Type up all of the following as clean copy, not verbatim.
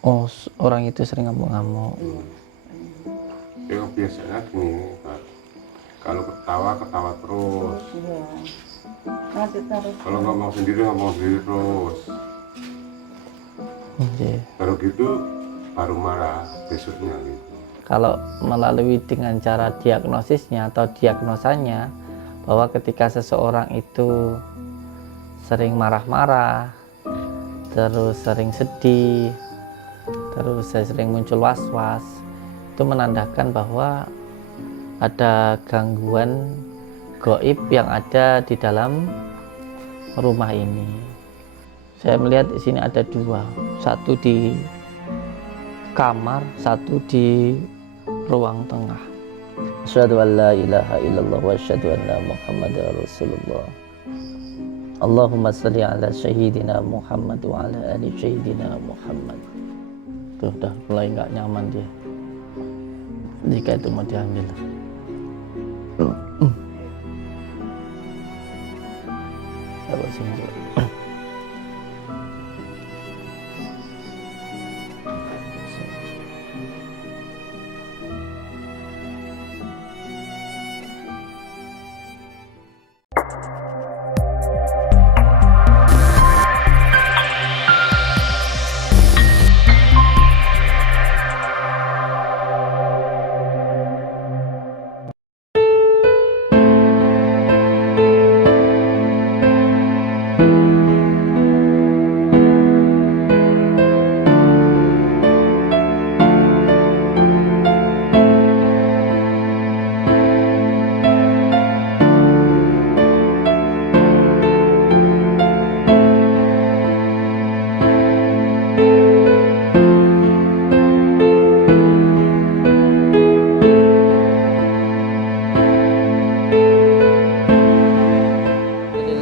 Oh, orang itu sering ngamuk-ngamuk. Ya biasanya gini Pak, kalau ketawa ketawa terus, Iya. Masih terus. kalau ngomong sendiri terus, Oke. baru gitu baru marah besoknya gitu. Kalau melalui dengan cara diagnosisnya atau diagnosanya, bahwa ketika seseorang itu sering marah-marah, terus sering sedih, terus sering muncul was-was, itu menandakan bahwa ada gangguan gaib yang ada di dalam rumah ini. Saya melihat di sini ada dua, satu di kamar, satu di ruang tengah. Asyhadu an la ilaha illallah wa asyhadu anna Muhammadar Rasulullah. Allahumma shalli ala sayyidina Muhammad wa ala ali sayyidina Muhammad. Tuh udah mulai nggak nyaman dia. Jika itu mau diambil. Coba sini coba.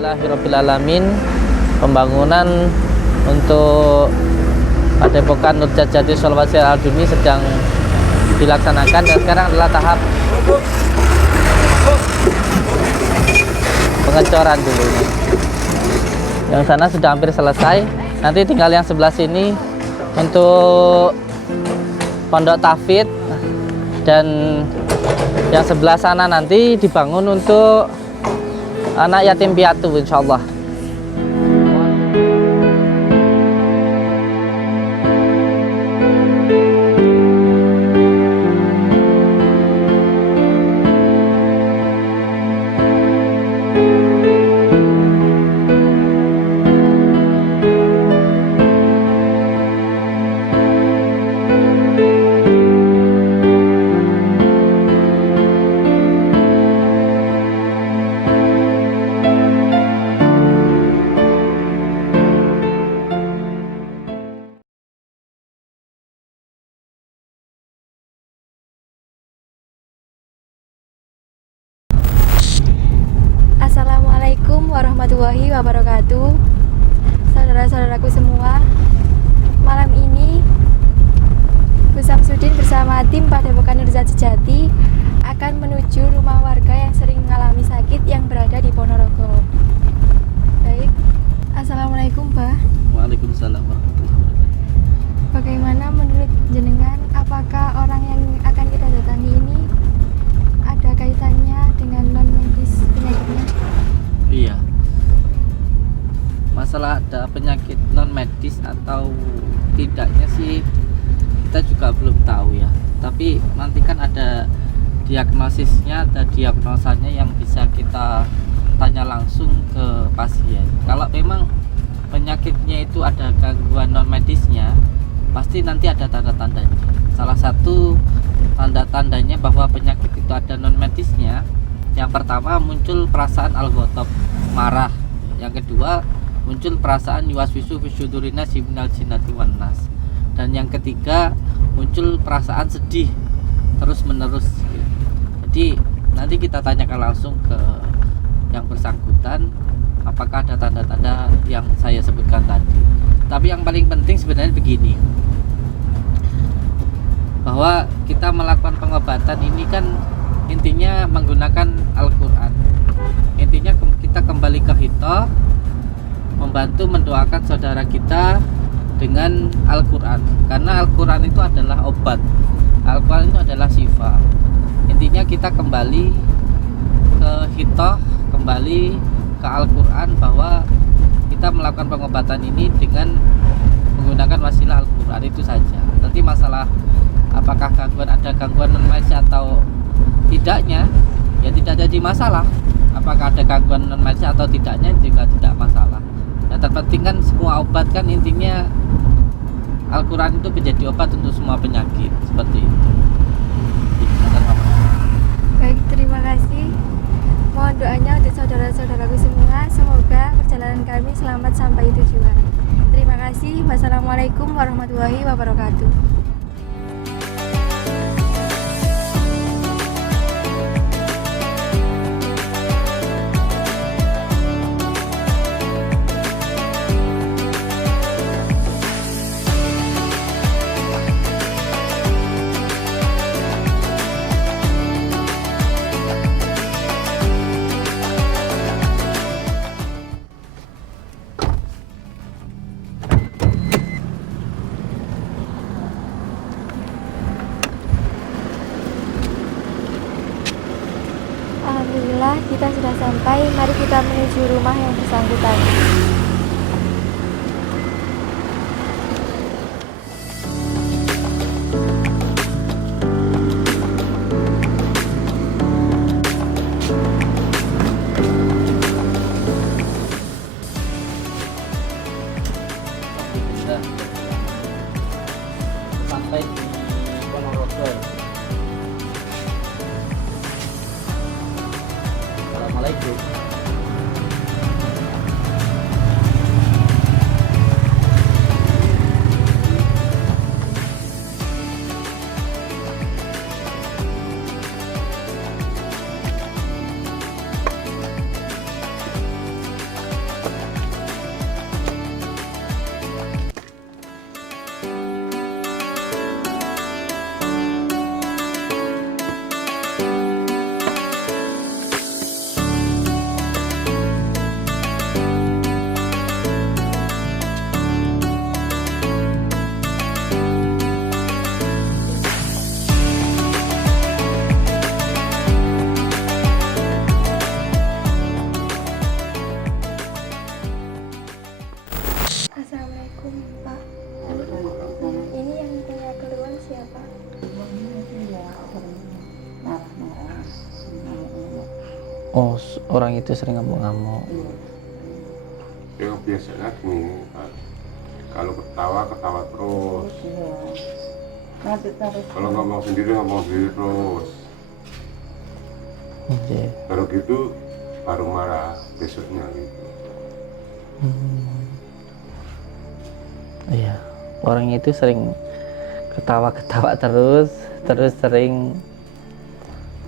Alhamdulillahirrabbilalamin, pembangunan untuk Padepokan Nur Jati Sholawati Al-Duni sedang dilaksanakan dan sekarang adalah tahap pengecoran dulu. Yang sana sudah hampir selesai, nanti tinggal yang sebelah sini untuk pondok tahfidz, dan yang sebelah sana nanti dibangun untuk anak yatim piatu insyaallah. Assalamualaikum warahmatullahi wabarakatuh. Saudara-saudaraku semua, malam ini Bu Samsudin bersama tim Padepokan Nur Jati akan menuju rumah warga yang sering mengalami sakit yang berada di Ponorogo. Baik, Assalamualaikum Mbah. Waalaikumsalam warahmatullahi wabarakatuh. Bagaimana menurut jenengan, apakah orang yang akan kita datangi ini ada kaitannya dengan non-medis penyakitnya? Iya. Masalah ada penyakit non medis atau tidaknya sih kita juga belum tahu ya. Tapi nanti kan ada diagnosisnya, ada diagnosanya yang bisa kita tanya langsung ke pasien. Kalau memang penyakitnya itu ada gangguan non medisnya, pasti nanti ada tanda-tandanya. Salah satu tanda-tandanya bahwa penyakit itu ada non medisnya, yang pertama muncul perasaan al-ghotob, marah. Yang kedua muncul perasaan yuwaswisu fi syudurina minal jinnati wan nas. Dan yang ketiga muncul perasaan sedih terus menerus. Jadi nanti kita tanyakan langsung ke yang bersangkutan apakah ada tanda-tanda yang saya sebutkan tadi. Tapi yang paling penting sebenarnya begini, bahwa kita melakukan pengobatan ini kan intinya menggunakan Al-Quran. Intinya kita kembali ke hito, membantu mendoakan saudara kita dengan Al-Quran, karena Al-Quran itu adalah obat, Al-Quran itu adalah syifa. Intinya kita kembali ke hitoh, kembali ke Al-Quran, bahwa kita melakukan pengobatan ini dengan menggunakan wasilah Al-Quran, itu saja. Nanti masalah apakah ada gangguan non medis atau tidaknya, ya tidak jadi masalah. Apakah ada gangguan non medis atau tidaknya juga tidak masalah. Yang terpenting kan semua obat kan intinya Al-Quran itu menjadi obat untuk semua penyakit, seperti itu. Baik, terima kasih. Mohon doanya untuk saudara-saudaraku semua. Semoga perjalanan kami selamat sampai tujuan. Terima kasih. Wassalamualaikum warahmatullahi wabarakatuh. Alhamdulillah kita sudah sampai. Mari kita menuju rumah yang bersangkutan. Sampai di Ponorogo. Assalamualaikum. Assalamualaikum Pak. Ini yang punya keluhan siapa? Oh, orang itu sering ngamuk-ngamuk. Ya biasanya gini, Pak. Kalau ketawa terus. Nanti terus. Kalau ngomong sendiri terus. Oke. Kalau gitu baru marah besoknya gitu. Iya, orang itu sering ketawa-ketawa terus sering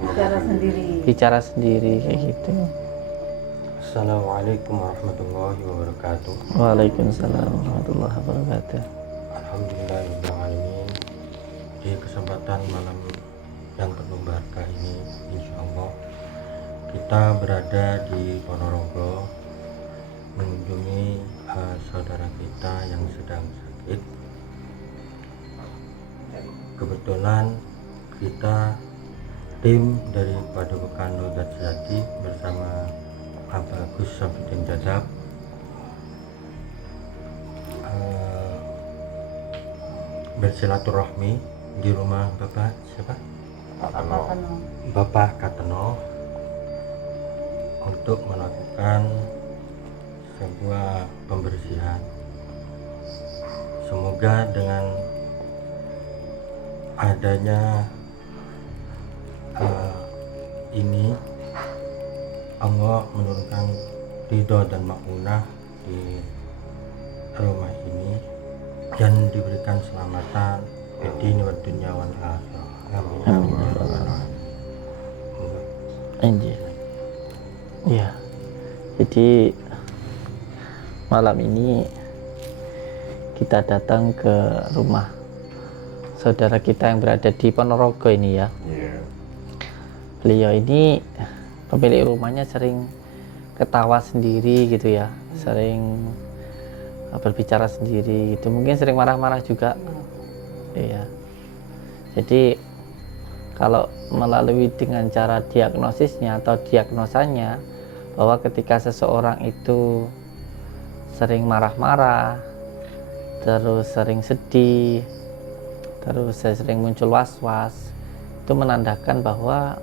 Bicara sendiri. bicara sendiri kayak gitu. Assalamualaikum warahmatullahi wabarakatuh. Waalaikumsalam warahmatullahi wabarakatuh. Alhamdulillahirrahmanirrahim. Di kesempatan malam yang penuh berkah ini, insya Allah kita berada di Ponorogo mengunjungi saudara kita yang sedang sakit. Kebetulan kita tim dari Padepokan Nurjat Sejati bersama Bapak Gus Samsudin Jadab bersilaturahmi di rumah Bapak siapa? Bapak Kateno untuk melakukan sebuah pembersihan. Semoga dengan adanya ini Allah menurunkan ridho dan makmunah di rumah ini dan diberikan keselamatan di dunia wa dunya wal akhirah. Amin. Amin. Anjir. Iya. Jadi malam ini kita datang ke rumah saudara kita yang berada di Ponorogo ini ya. Iya. Beliau ini pemilik rumahnya sering ketawa sendiri gitu ya, sering berbicara sendiri itu, mungkin sering marah-marah juga. Iya. Jadi kalau melalui dengan cara diagnosisnya atau diagnosanya, bahwa ketika seseorang itu sering marah-marah, terus sering sedih, terus sering muncul was-was, itu menandakan bahwa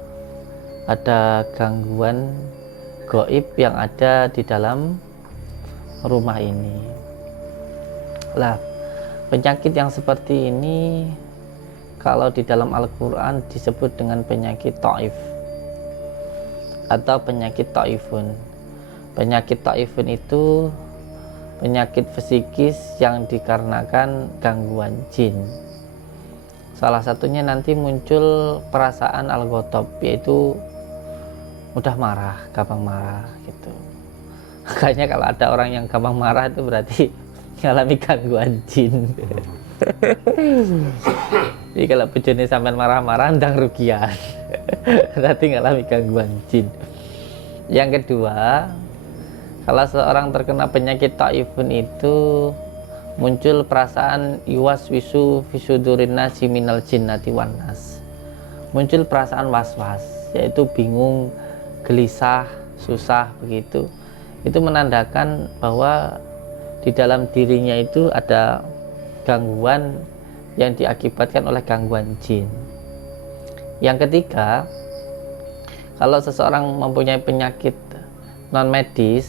ada gangguan gaib yang ada di dalam rumah ini. Lah, penyakit yang seperti ini kalau di dalam Al-Quran disebut dengan penyakit ta'if atau penyakit ta'ifun. Penyakit ta'ifun itu penyakit psikis yang dikarenakan gangguan jin. Salah satunya nanti muncul perasaan al-ghadab, yaitu mudah marah, gampang marah gitu. Makanya kalau ada orang yang gampang marah itu berarti mengalami gangguan jin. Jadi kalau bojone sampean marah-marah ndang rugian. Berarti ngalami gangguan jin. Yang kedua, kalau seorang terkena penyakit ta'ifun itu muncul perasaan iwas wisu fisudurin nasi minal jinnati wan nas. Muncul perasaan was-was, yaitu bingung, gelisah, susah begitu. Itu menandakan bahwa di dalam dirinya itu ada gangguan yang diakibatkan oleh gangguan jin. Yang ketiga, kalau seseorang mempunyai penyakit non medis,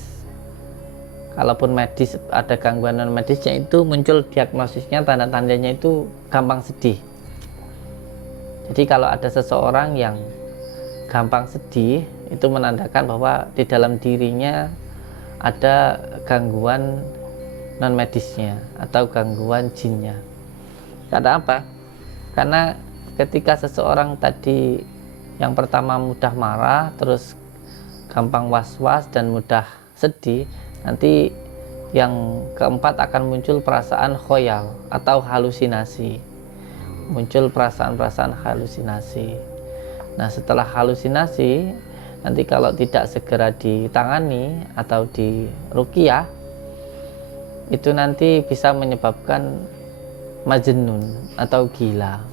kalaupun medis ada gangguan non medisnya, itu muncul diagnosisnya, tanda-tandanya itu gampang sedih. Jadi kalau ada seseorang yang gampang sedih, itu menandakan bahwa di dalam dirinya ada gangguan non medisnya atau gangguan jinnya. Karena apa? Karena ketika seseorang tadi yang pertama mudah marah, terus gampang was-was dan mudah sedih, nanti yang keempat akan muncul perasaan khoyal atau halusinasi. Muncul perasaan-perasaan halusinasi. Nah, setelah halusinasi, nanti kalau tidak segera ditangani atau diruqyah, itu nanti bisa menyebabkan majnun atau gila.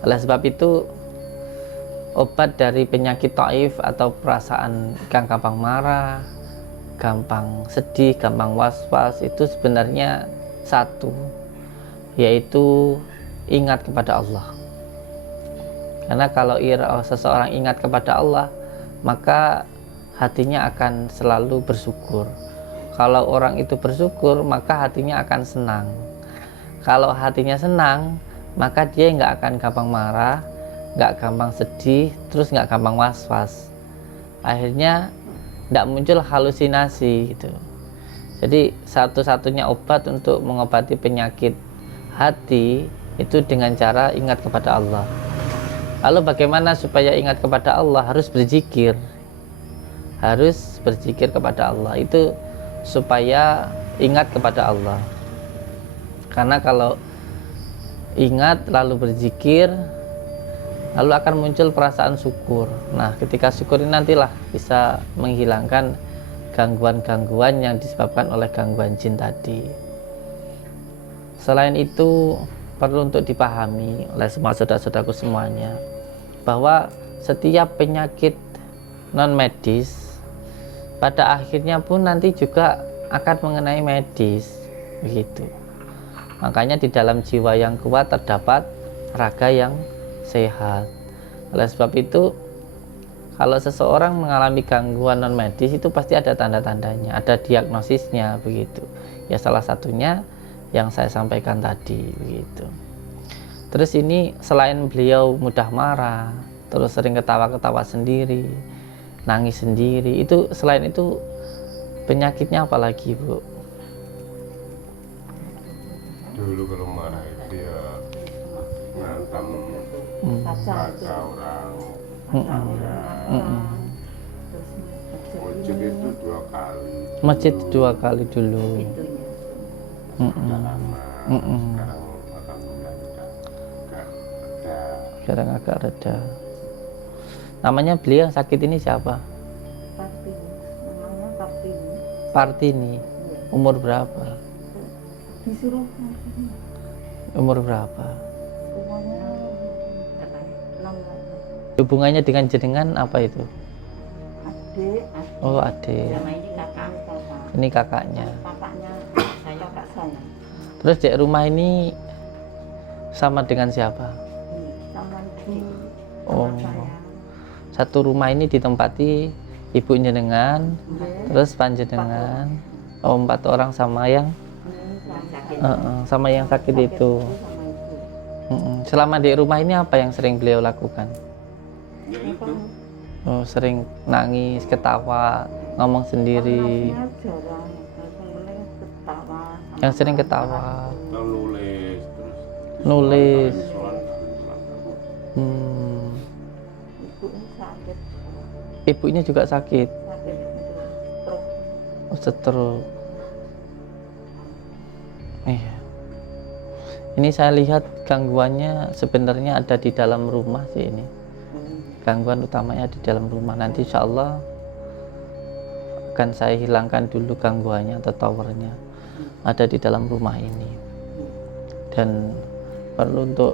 Oleh sebab itu, obat dari penyakit ta'if atau perasaan yang gampang marah, gampang sedih, gampang was-was, itu sebenarnya satu, yaitu ingat kepada Allah. Karena kalau seseorang ingat kepada Allah, maka hatinya akan selalu bersyukur. Kalau orang itu bersyukur, maka hatinya akan senang. Kalau hatinya senang, maka dia nggak akan gampang marah, nggak gampang sedih, terus nggak gampang was-was. Akhirnya nggak muncul halusinasi gitu. Jadi satu-satunya obat untuk mengobati penyakit hati itu dengan cara ingat kepada Allah. Lalu bagaimana supaya ingat kepada Allah? Harus berzikir. Harus berzikir kepada Allah. Itu supaya ingat kepada Allah. Karena kalau ingat lalu berzikir, lalu akan muncul perasaan syukur. Nah, ketika syukur ini nantilah bisa menghilangkan gangguan-gangguan yang disebabkan oleh gangguan jin tadi. Selain itu, perlu untuk dipahami oleh semua saudara-saudaraku semuanya, bahwa setiap penyakit non medis pada akhirnya pun nanti juga akan mengenai medis begitu. Makanya di dalam jiwa yang kuat terdapat raga yang sehat. Oleh sebab itu, kalau seseorang mengalami gangguan non medis itu pasti ada tanda-tandanya, ada diagnosisnya begitu. Ya salah satunya yang saya sampaikan tadi begitu. Terus ini selain beliau mudah marah, terus sering ketawa-ketawa sendiri, nangis sendiri, itu selain itu penyakitnya apa lagi, Bu? Dulu kalau marah itu ya ngantem kaca orang. Masjid itu 2 kali. Masjid 2 kali dulu. Sudah lama. Sekarang alhamdulillah agak reda. Sekarang agak reda. Namanya beliau yang sakit ini siapa? Kartini, namanya Kartini. Partini. Iya. Umur berapa? Disuruh Umur berapa? umurnya 6 Hubungannya dengan jenengan apa itu? adik. Oh, adik. Sama ini kakak. Ini kakaknya. Kakaknya kakak saya. Terus di rumah ini sama dengan siapa? Sama ibu. Oh. Saya. Satu rumah ini ditempati ibu jenengan, Nggih. terus panjenengan. Oh, 4 orang sama yang sama yang sakit itu. Sama ibu. Selama di rumah ini apa yang sering beliau lakukan? Ya itu. Oh, sering nangis, ketawa, ngomong sendiri. Anaknya jarang, yang ketawa. Yang sering ketawa, Lalu nulis terus. nulis. Sholat. Ibu ini sakit, Ibunya juga sakit, sakit itu stroke. oh, stroke. Iya. Ini saya lihat gangguannya sebenarnya ada di dalam rumah sih ini. Gangguan utamanya di dalam rumah. Nanti insya Allah akan saya hilangkan dulu gangguannya atau towernya ada di dalam rumah ini. Dan perlu untuk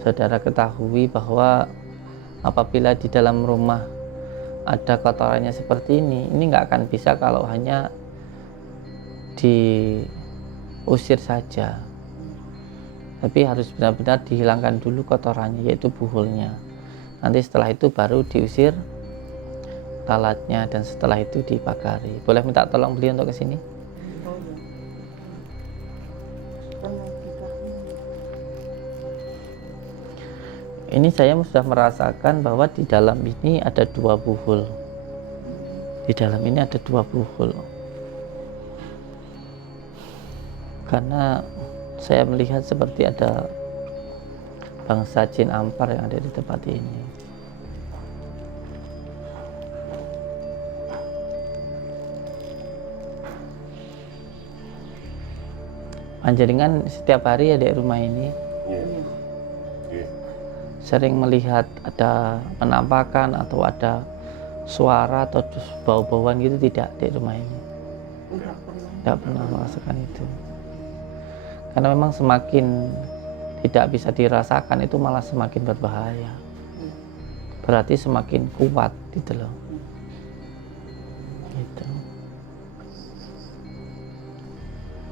saudara ketahui bahwa apabila di dalam rumah ada kotorannya seperti ini nggak akan bisa kalau hanya diusir saja, tapi harus benar-benar dihilangkan dulu kotorannya, yaitu buhulnya. Nanti setelah itu baru diusir lalatnya, dan setelah itu dipagari. Boleh minta tolong beliau untuk kesini? Oh ya. Pernah juga. Ini saya sudah merasakan bahwa di dalam ini ada 2 buhul. Di dalam ini ada 2 buhul. Karena saya melihat seperti ada bangsa jin ampar yang ada di tempat ini. Panjenengan setiap hari ya di rumah ini Iya. Iya. sering melihat ada penampakan atau ada suara atau bau-bauan gitu tidak di rumah ini? Enggak pernah. Tidak pernah merasakan itu. Karena memang semakin tidak bisa dirasakan itu malah semakin berbahaya. Berarti semakin kuat gitu loh. Gitu.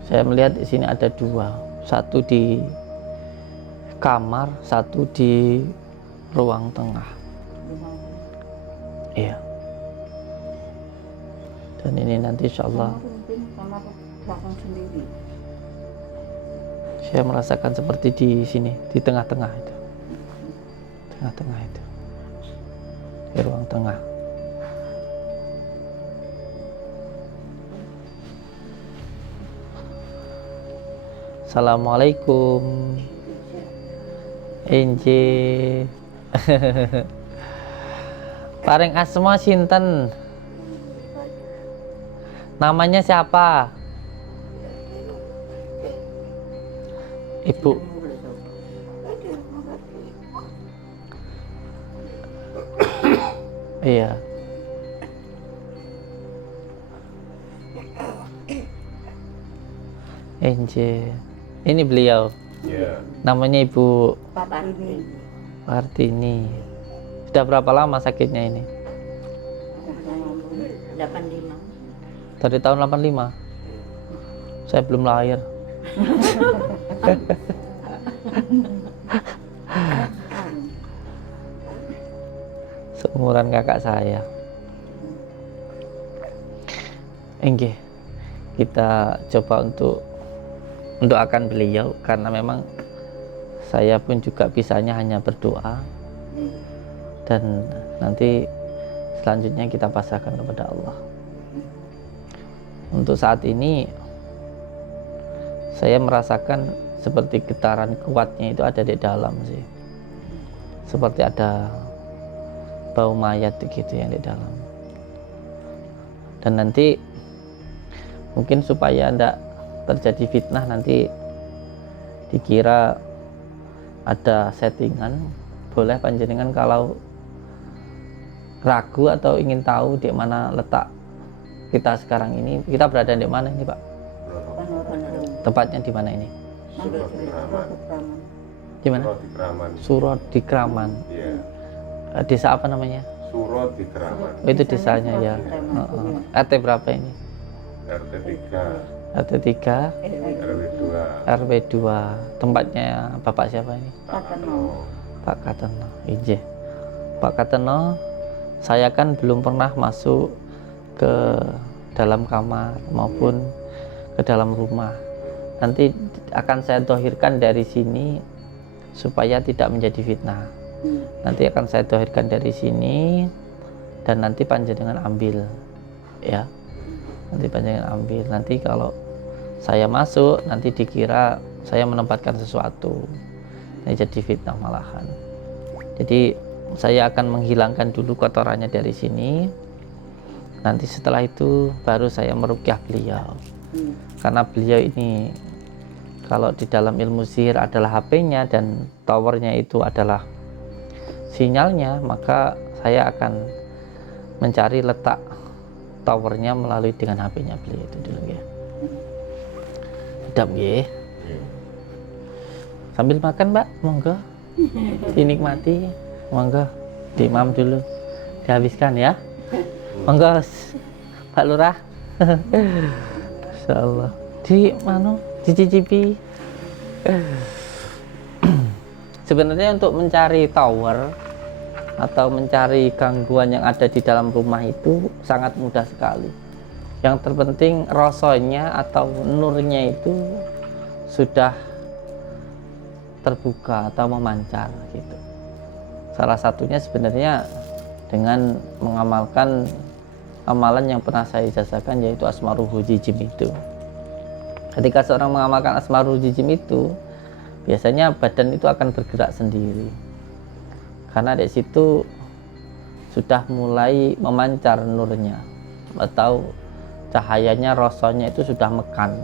Saya melihat di sini ada 2, satu di kamar, satu di ruang tengah. Iya. Dan ini nanti insya Allah Mungkin kamar belakang sendiri. saya merasakan seperti di sini, di tengah-tengah itu, tengah-tengah itu, di ruang tengah. Assalamualaikum. Enje. Paring asma sinten? Namanya siapa? Ibu. Iya. Enje. Ini beliau. Iya. Namanya Ibu Papa ini. Kartini. Sudah berapa lama sakitnya ini? 85. Dari tahun 85. Saya belum lahir. Seumuran kakak saya. Enggih. Kita coba untuk mendoakan beliau, karena memang saya pun juga bisanya hanya berdoa, dan nanti selanjutnya kita pasrahkan kepada Allah. Untuk saat ini saya merasakan seperti getaran kuatnya itu ada di dalam sih, seperti ada bau mayat gitu yang di dalam. Dan nanti mungkin supaya tidak terjadi fitnah, nanti dikira ada settingan, boleh panjenengan kalau ragu atau ingin tahu di mana letak kita sekarang ini, kita berada di mana ini Pak? Tepatnya di mana ini? Suro di Kraman. Di mana? Suro di Kraman. Suro di Kraman. Iya. Desa apa namanya? Suro di Kraman. Oh, itu desanya ya. RT berapa ini? RT 3, RT 3, RW 2, RW 2. Tempatnya Bapak siapa ini? Pak Kateno. Pak Kateno. Ije. Pak Kateno, saya kan belum pernah masuk ke dalam kamar maupun ke dalam rumah. Nanti akan saya dohirkan dari sini supaya tidak menjadi fitnah. Nanti akan saya dohirkan dari sini dan nanti panjenengan ambil, ya. Nanti panjenengan ambil. Nanti kalau saya masuk, nanti dikira saya menempatkan sesuatu. Ini jadi fitnah malahan. Jadi saya akan menghilangkan dulu kotorannya dari sini. Nanti setelah itu baru saya meruqyah beliau. Karena beliau ini kalau di dalam ilmu sihir adalah HP-nya dan towernya itu adalah sinyalnya, maka saya akan mencari letak towernya melalui dengan HP-nya beliau itu dulu ya. Sedap ya. Sambil makan Mbak, monggo dinikmati, monggo diimam dulu, dihabiskan ya. Monggo Pak Lurah. Insyaallah. Di mana? Dicicipi. Sebenarnya untuk mencari tower atau mencari gangguan yang ada di dalam rumah itu sangat mudah sekali. Yang terpenting rasanya atau nurnya itu sudah terbuka atau memancar gitu. Salah satunya sebenarnya dengan mengamalkan amalan yang pernah saya ijazahkan, yaitu Asma'ul Hujijim itu. Ketika seorang mengamalkan Asma'ul Hujijim itu, biasanya badan itu akan bergerak sendiri. Karena di situ sudah mulai memancar nurnya atau cahayanya, rasanya itu sudah mekan,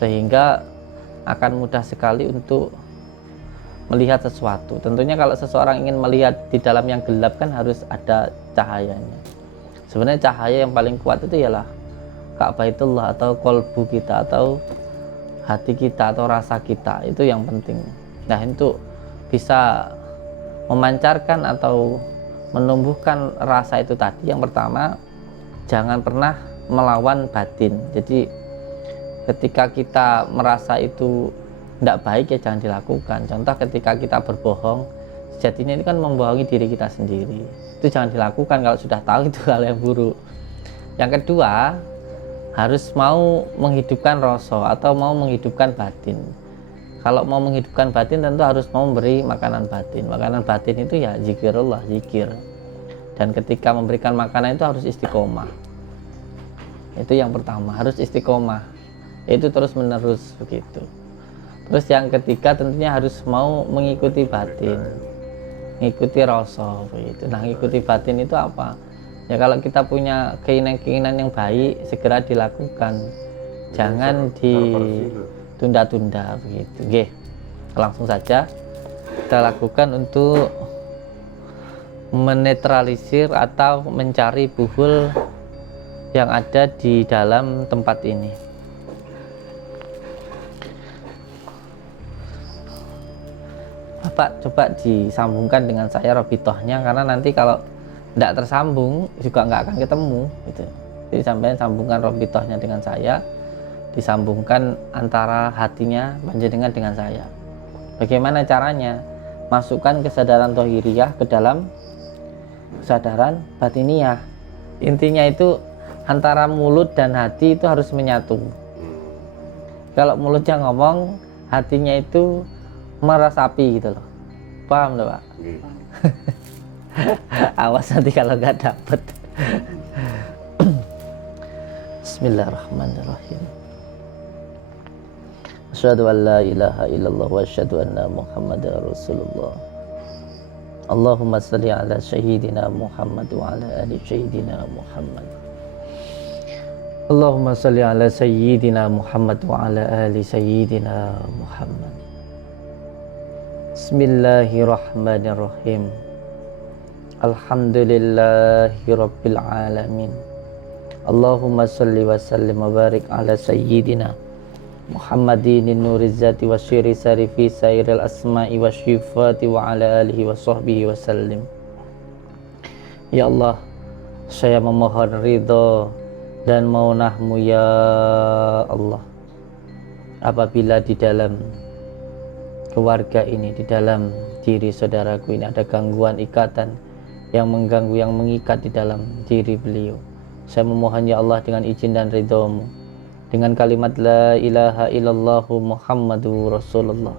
sehingga akan mudah sekali untuk melihat sesuatu. Tentunya kalau seseorang ingin melihat di dalam yang gelap kan harus ada cahayanya. Sebenarnya cahaya yang paling kuat itu ialah Ka'baitullah atau kolbu kita atau hati kita atau rasa kita, itu yang penting. Nah, untuk bisa memancarkan atau menumbuhkan rasa itu tadi, yang pertama jangan pernah melawan batin. Jadi ketika kita merasa itu tidak baik ya jangan dilakukan. Contoh ketika kita berbohong, sejatinya itu kan membohongi diri kita sendiri. Itu jangan dilakukan kalau sudah tahu itu hal yang buruk. Yang kedua, harus mau menghidupkan rasa atau mau menghidupkan batin. Kalau mau menghidupkan batin tentu harus mau memberi makanan batin. Makanan batin itu ya zikirullah, zikir. Dan ketika memberikan makanan itu harus istiqomah. Itu yang pertama, harus istiqomah. Itu terus menerus begitu. Terus yang ketiga tentunya harus mau mengikuti batin, mengikuti rasa begitu. Nah, mengikuti batin itu apa? Ya kalau kita punya keinginan-keinginan yang baik, segera dilakukan. Jangan ditunda-tunda begitu. Oke, langsung saja kita lakukan untuk menetralisir atau mencari buhul yang ada di dalam tempat ini. Bapak coba disambungkan dengan saya robitohnya, karena nanti kalau tidak tersambung juga nggak akan ketemu gitu. Jadi sampai sambungkan robitohnya dengan saya, disambungkan antara hatinya panjenengan dengan saya. Bagaimana caranya? Masukkan kesadaran tohiriyah ke dalam kesadaran batiniyah. Intinya itu antara mulut dan hati itu harus menyatu. Kalau mulutnya ngomong, hatinya itu meresapi gitu loh. Paham loh Pak? Awas nanti kalau nggak dapet. Bismillahirrahmanirrahim. Asyhadu an la ilaha illallah wa asyhadu anna Muhammadar Rasulullah. Allahumma shalli ala sayyidina Muhammad wa ala ali sayyidina Muhammad. Allahumma shalli ala sayyidina Muhammad wa ala ali sayyidina Muhammad. Bismillahirrahmanirrahim. Alhamdulillahi rabbil alamin. Allahumma salli wa sallim wa barik ala sayyidina Muhammadin nuriz zati wa syiri sarifi sairil asma'i wa syifati wa ala alihi wa sahbihi wa sallim. Ya Allah, saya memohon ridho dan maunahmu ya Allah, apabila di dalam keluarga ini, di dalam diri saudaraku ini ada gangguan ikatan yang mengganggu, yang mengikat di dalam diri beliau. Saya memohon ya Allah dengan izin dan ridho-Mu, dengan kalimat la ilaha illallah Muhammadur Rasulullah,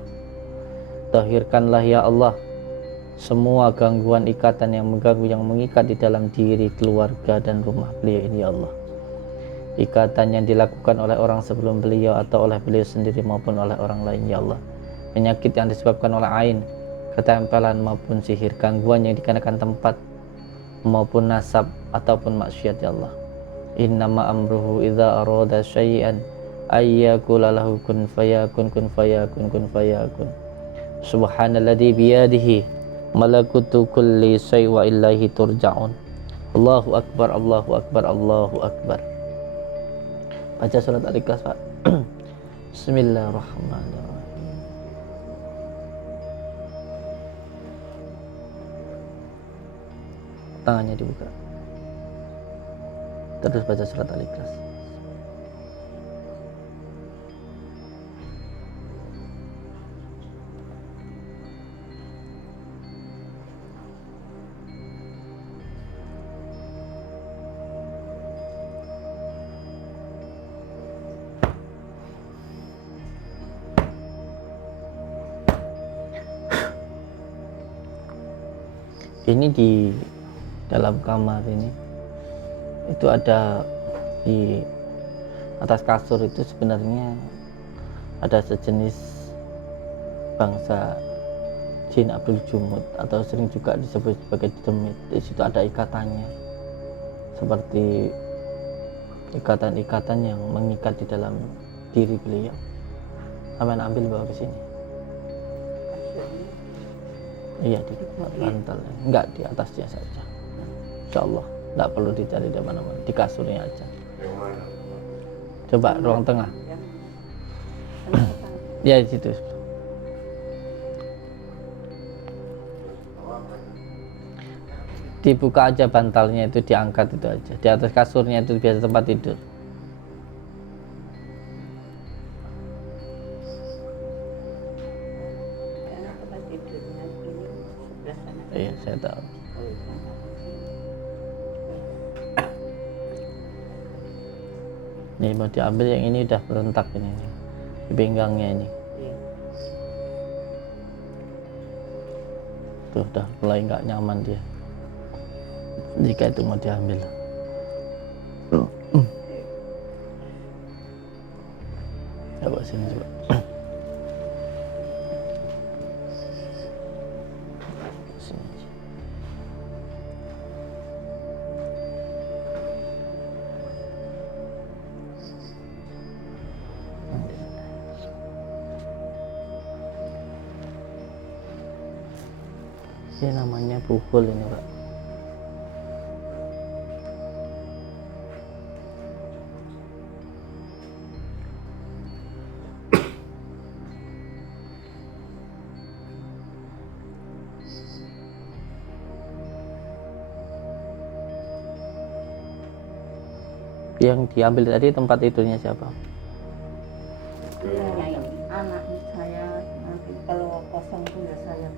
tahirkanlah ya Allah semua gangguan ikatan yang mengganggu, yang mengikat di dalam diri, keluarga dan rumah beliau ini ya Allah. Ikatan yang dilakukan oleh orang sebelum beliau atau oleh beliau sendiri maupun oleh orang lain ya Allah. Penyakit yang disebabkan oleh ain, ketempelan maupun sihir, gangguan yang dikarenakan tempat maupun nasab ataupun maksiat ya Allah. Innama amruhu idza arada syai'an ayyakula lahu kun fayakun kun fayakun kun fayakun. Subhanalladzi biyadihi malakutu kulli syai' wa ilaihi turja'un. Allahu akbar, Allahu akbar, Allahu akbar. Baca surat Al-Ikhlas, Pak. Bismillahirrahmanirrahim. Tangannya dibuka. Terus baca surat Al-Ikhlas. Ini di dalam kamar ini itu ada, di atas kasur itu sebenarnya ada sejenis bangsa jin Abdul Jumud atau sering juga disebut sebagai demit. Di situ ada ikatannya, seperti ikatan-ikatan yang mengikat di dalam diri beliau. Aman, ambil bawa ke sini. Iya, di bantal, enggak di atasnya saja. Insya Allah enggak perlu dicari di mana-mana, di kasurnya aja. Coba ruang tengah. Ya di situ. Dibuka aja bantalnya, itu diangkat itu aja. Di atas kasurnya itu biasa tempat tidur. Iya, saya tahu. Ini mau diambil, yang ini udah berentak ini, di pinggangnya ini. Tuh udah mulai nggak nyaman dia. Jika itu mau diambil. Coba sini coba. Ini namanya pukul ini, Pak. Yang diambil tadi tempat tidurnya siapa? Saya ini anaknya saya, nanti kalau kosong tuh ya saya.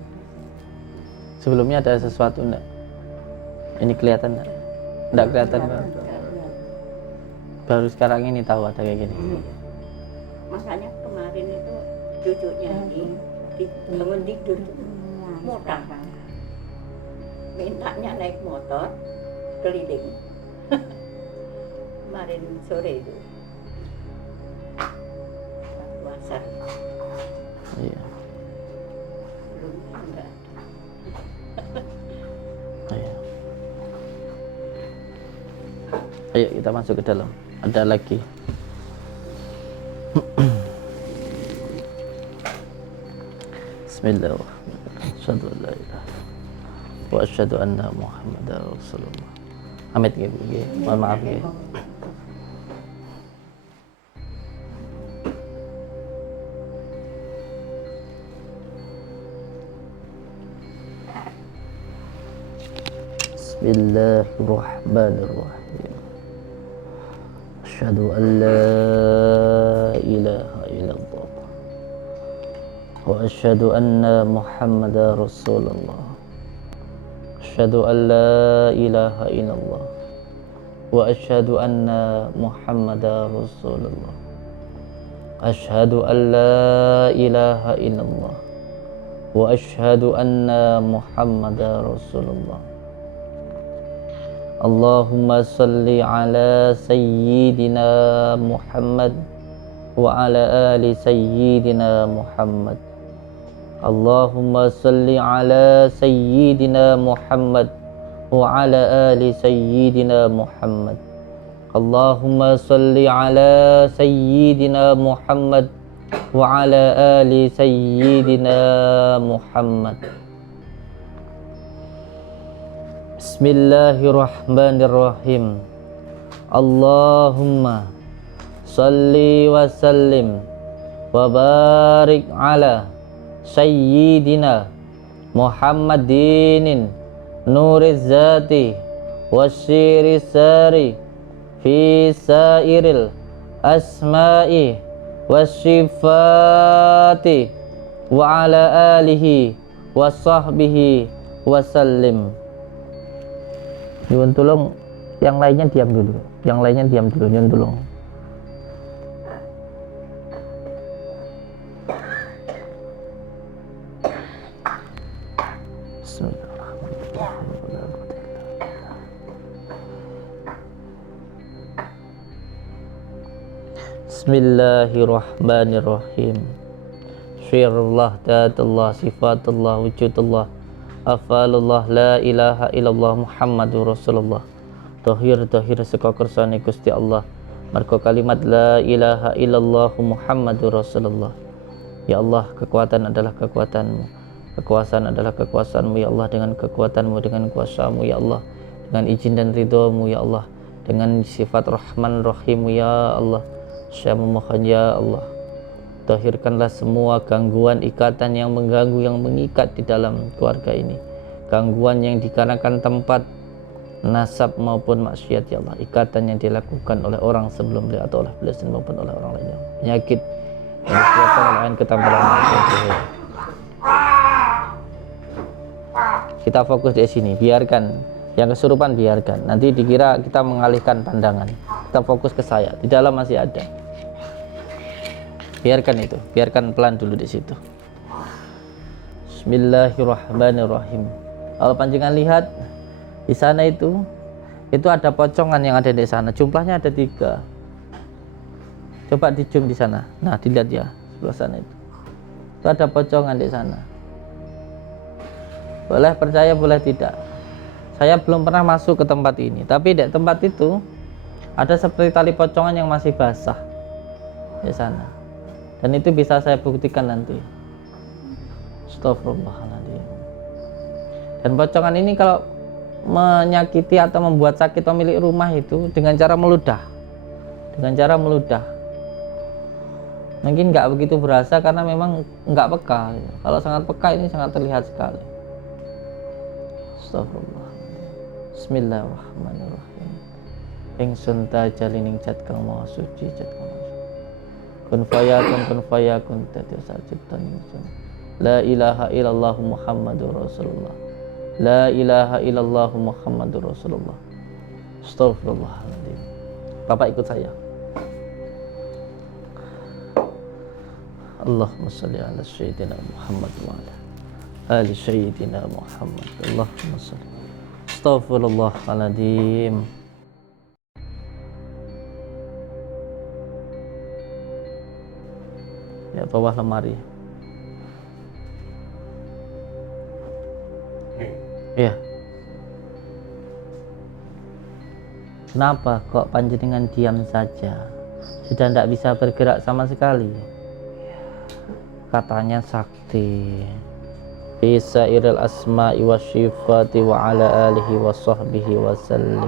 Sebelumnya ada sesuatu enggak? Ini kelihatan enggak? Enggak kelihatan, Pak. Baru sekarang ini tahu ada kayak gini. Makanya kemarin itu cucunya ini bangun tidur motor, mintanya naik motor keliling. Kemarin sore itu puasa. Iya. Belum enggak. Ayo. Ayo kita masuk ke dalam. Ada lagi. Bismillahirrahmanirrahim. Asyhadu an la ilaha illallah wa asyhadu anna Muhammadar Rasulullah. Amit nggih, Bu. Mohon maaf nggih. Bismillahirrahmanirrahim. Asyhadu an la ilaha illallah wa asyhadu anna Muhammadar Rasulullah. Asyhadu an la ilaha illallah wa asyhadu anna Muhammadar Rasulullah. Asyhadu an la ilaha illallah wa asyhadu anna Muhammadar Rasulullah. Allahumma salli ala sayyidina Muhammad wa ala ali sayyidina Muhammad. Allahumma salli ala sayyidina Muhammad wa ala ali sayyidina Muhammad. Allahumma salli ala sayyidina Muhammad wa ala ali sayyidina Muhammad. Bismillahirrahmanirrahim. Allahumma salli wa sallim wa barik ala sayyidina Muhammadin nuriz zati wasyiri sari fi sairil asma'i wasyifati wa ala alihi wa sahbihi wa sallim. Nyuwun tolong yang lainnya diam dulu. Nyuwun tolong. Bismillahirrahmanirrahim. Syirullah, datullah, sifatullah, wujudullah, afalullah, la ilaha illallah Muhammadur Rasulullah. Tahir seka kersane Gusti Allah. Marga kalimat la ilaha illallah Muhammadur Rasulullah. Ya Allah, kekuatan adalah kekuatanmu, kekuasaan adalah kekuasaanmu ya Allah. Dengan kekuatanmu, dengan kuasamu ya Allah, dengan izin dan ridhomu ya Allah, dengan sifat Rahman Rahim ya Allah, saya memohon ya Allah, tahirkanlah semua gangguan, ikatan yang mengganggu, yang mengikat di dalam keluarga ini, gangguan yang dikarenakan tempat nasab maupun maksiat ya Allah, ikatan yang dilakukan oleh orang sebelum beliau atau oleh beliau sendiri maupun oleh orang lainnya, penyakit yang disebabkan oleh ketampilan maksiat. Kita fokus di sini, biarkan yang kesurupan, biarkan, nanti dikira kita mengalihkan pandangan. Kita fokus ke saya, di dalam masih ada. Biarkan itu, biarkan pelan dulu di situ. Bismillahirrahmanirrahim. Kalau panjenengan lihat di sana itu ada pocongan yang ada di sana. Jumlahnya ada 3. Coba di zoom di sana. Nah, dilihat ya sebelah sana itu. Itu ada pocongan di sana. Boleh percaya, boleh tidak. Saya belum pernah masuk ke tempat ini, tapi di tempat itu ada seperti tali pocongan yang masih basah di sana. Dan itu bisa saya buktikan nanti. Astagfirullahaladzim. Dan pocongan ini kalau menyakiti atau membuat sakit pemilik rumah itu dengan cara meludah. Mungkin nggak begitu berasa karena memang nggak peka. Kalau sangat peka ini sangat terlihat sekali. Astagfirullah. Bismillahirrahmanirrahim. Ingsun tajalining cat kang maha suci, cat kang maha suci. Kun fayakun dadi sajiptan ingsun. La ilaha illallah Muhammadur Rasulullah. La ilaha illallah Muhammadur Rasulullah. Astagfirullahaladzim. Bapak ikut saya. Allahumma salli ala sayyidina Muhammad wa ala ali sayyidina Muhammad. Allahumma salli. Astagfirullahaladzim. Ya, bawah lemari. Ya. Kenapa kok panjenengan diam saja? Sudah tidak bisa bergerak sama sekali. Katanya sakti. Bisa iril asma'i wa syifati wa ala alihi wa sahbihi wa sallim.